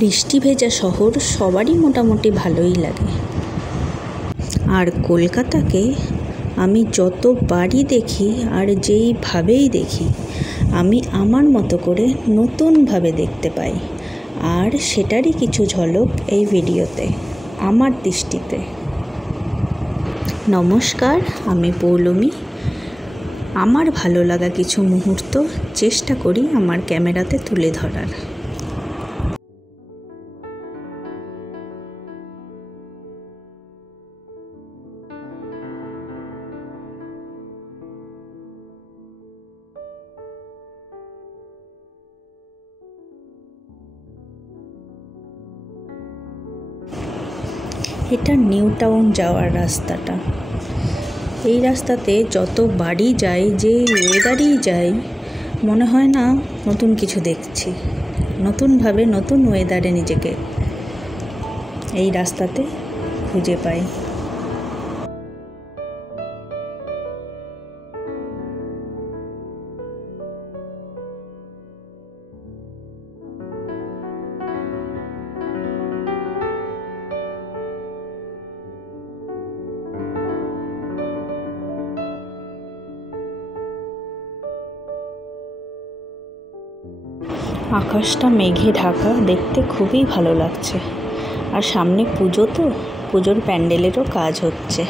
বৃষ্টি ভেজা শহর সবারই মোটামুটি ভালোই লাগে। আর কলকাতাকে আমি যতবারই দেখি আর যেইভাবেই দেখি আমি আমার মতো করে নতুনভাবে দেখতে পাই। আর সেটারই কিছু ঝলক এই ভিডিওতে আমার দৃষ্টিতে। নমস্কার, আমি পৌলমী। আমার ভালো লাগা কিছু মুহূর্ত চেষ্টা করি আমার ক্যামেরাতে তুলে ধরার। এটা নিউ টাউন যাওয়ার রাস্তাটা। এই রাস্তাতে যত বাড়ি যাই, যে ওয়েদারেই যাই, মনে হয় না নতুন কিছু দেখছি, নতুনভাবে নতুন ওয়েদারে নিজেকে এই রাস্তাতে খুঁজে পাই। আকাশটা মেঘে ঢাকা, দেখতে খুবই ভালো লাগছে। আর সামনে পুজো, তো পুজোর প্যান্ডেলেরও কাজ হচ্ছে।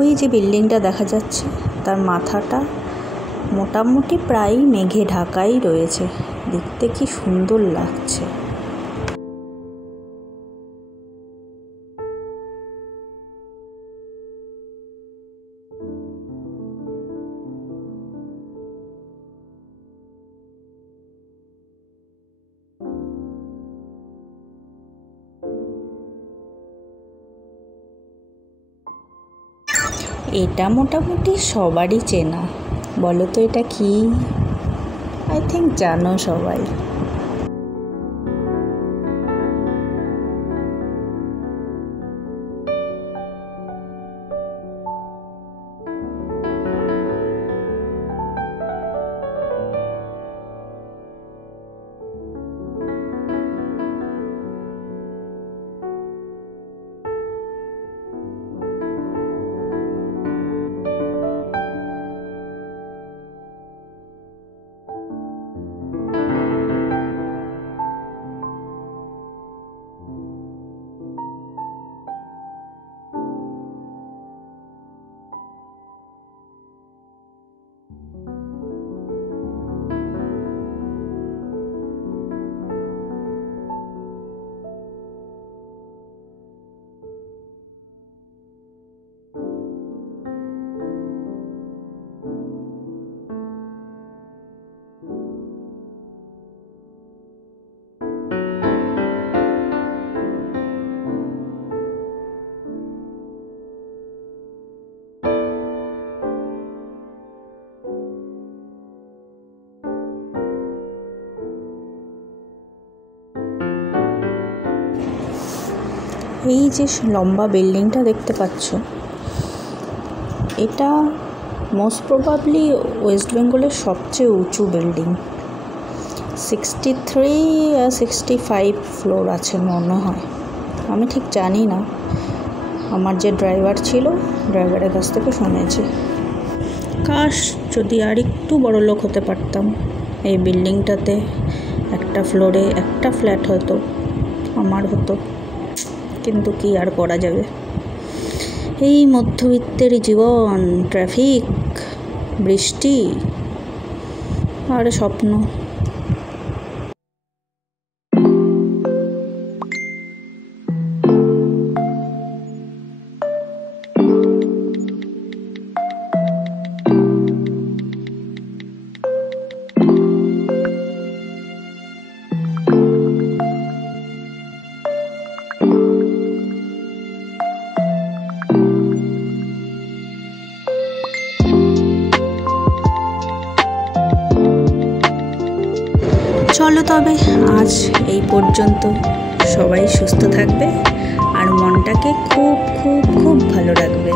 ওই যে বিল্ডিংটা দেখা যাচ্ছে, তার মাথাটা মোটামুটি প্রায় মেঘে ঢাকাই রয়েছে। দেখতে কি সুন্দর লাগছে। এটা মোটামুটি সবারই চেনা। বলো তো এটা কি? আই থিঙ্ক জানো সবাই। এই যে লম্বা বিল্ডিংটা দেখতে পাচ্ছ, এটা মোস্ট প্রবাবলি ওয়েস্ট বেঙ্গলের সবচেয়ে উঁচু বিল্ডিং। 63 আর 65 ফ্লোর আছে মনে হয়, আমি ঠিক জানি না। আমার যে ড্রাইভার ছিল, ড্রাইভারের কাছ থেকে শুনেছি। কাশ যদি আর একটু বড়লোক হতে পারতাম। এই বিল্ডিংটাতে একটা ফ্লোরে একটা ফ্ল্যাট হতো, আমার হতো। কিন্তু কি আর করা যাবে, এই মধ্যবিত্তের জীবন, ট্রাফিক, বৃষ্টি আর স্বপ্ন। চলো তবে আজ এই পর্যন্ত। সবাই সুস্থ থাকবে আর মনটাকে খুব খুব খুব ভালো রাখবে।